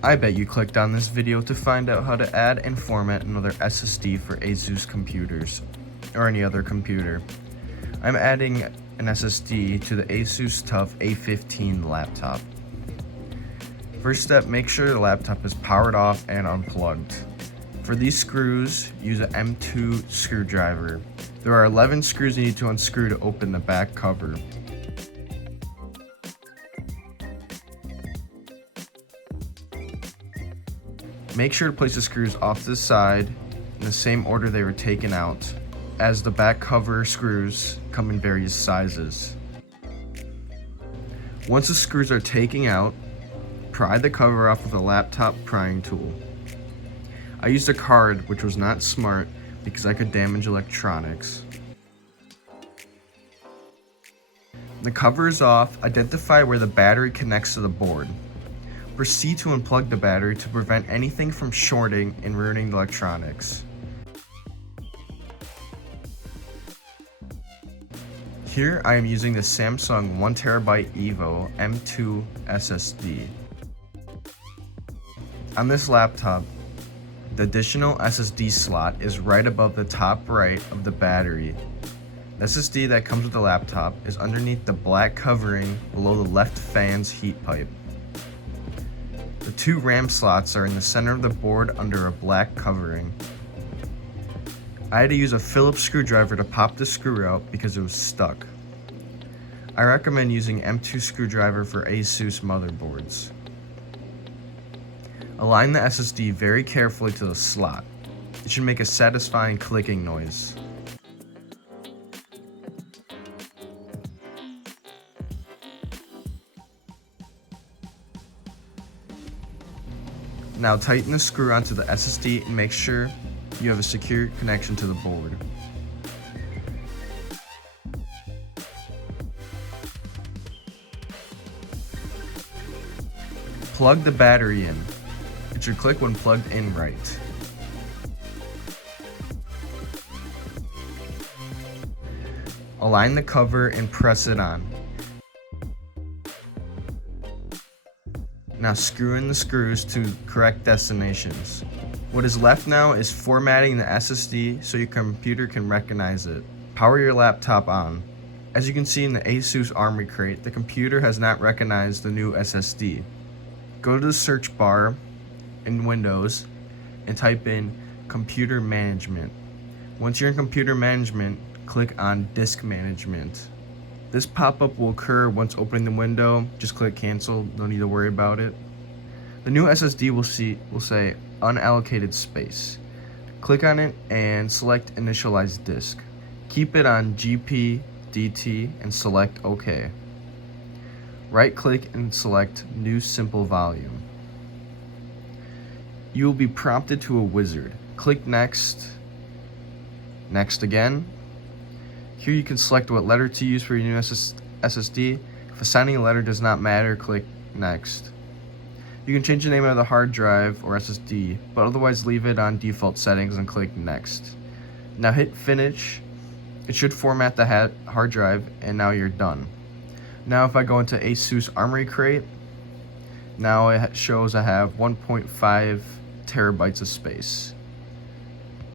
I bet you clicked on this video to find out how to add and format another SSD for ASUS computers, or any other computer. I'm adding an SSD to the ASUS TUF A15 laptop. First step, make sure the laptop is powered off and unplugged. For these screws, use an M2 screwdriver. There are 11 screws you need to unscrew to open the back cover. Make sure to place the screws off to the side in the same order they were taken out, as the back cover screws come in various sizes. Once the screws are taken out, pry the cover off with a laptop prying tool. I used a card, which was not smart because I could damage electronics. The cover is off. Identify where the battery connects to the board. Proceed to unplug the battery to prevent anything from shorting and ruining the electronics. Here I am using the Samsung 1TB Evo M2 SSD. On this laptop, the additional SSD slot is right above the top right of the battery. The SSD that comes with the laptop is underneath the black covering below the left fan's heat pipe. The two RAM slots are in the center of the board under a black covering. I had to use a Phillips screwdriver to pop the screw out because it was stuck. I recommend using M2 screwdriver for ASUS motherboards. Align the SSD very carefully to the slot. It should make a satisfying clicking noise. Now tighten the screw onto the SSD and make sure you have a secure connection to the board. Plug the battery in. It should click when plugged in right. Align the cover and press it on. Now screw in the screws to correct destinations. What is left now is formatting the SSD so your computer can recognize it. Power your laptop on. As you can see in the ASUS Armory crate, the computer has not recognized the new SSD. Go to the search bar in Windows and type in Computer Management. Once you're in Computer Management, click on Disk Management. This pop-up will occur once opening the window. Just click cancel, no need to worry about it. The new SSD will say unallocated space. Click on it and select initialize disk. Keep it on GP, DT and select OK. Right click and select new simple volume. You will be prompted to a wizard. Click next, next again. Here you can select what letter to use for your new SSD. If assigning a letter does not matter, click next. You can change the name of the hard drive or SSD, but otherwise leave it on default settings and click next. Now hit finish. It should format the hard drive and now you're done. Now if I go into ASUS Armory crate, now it shows I have 1.5 terabytes of space.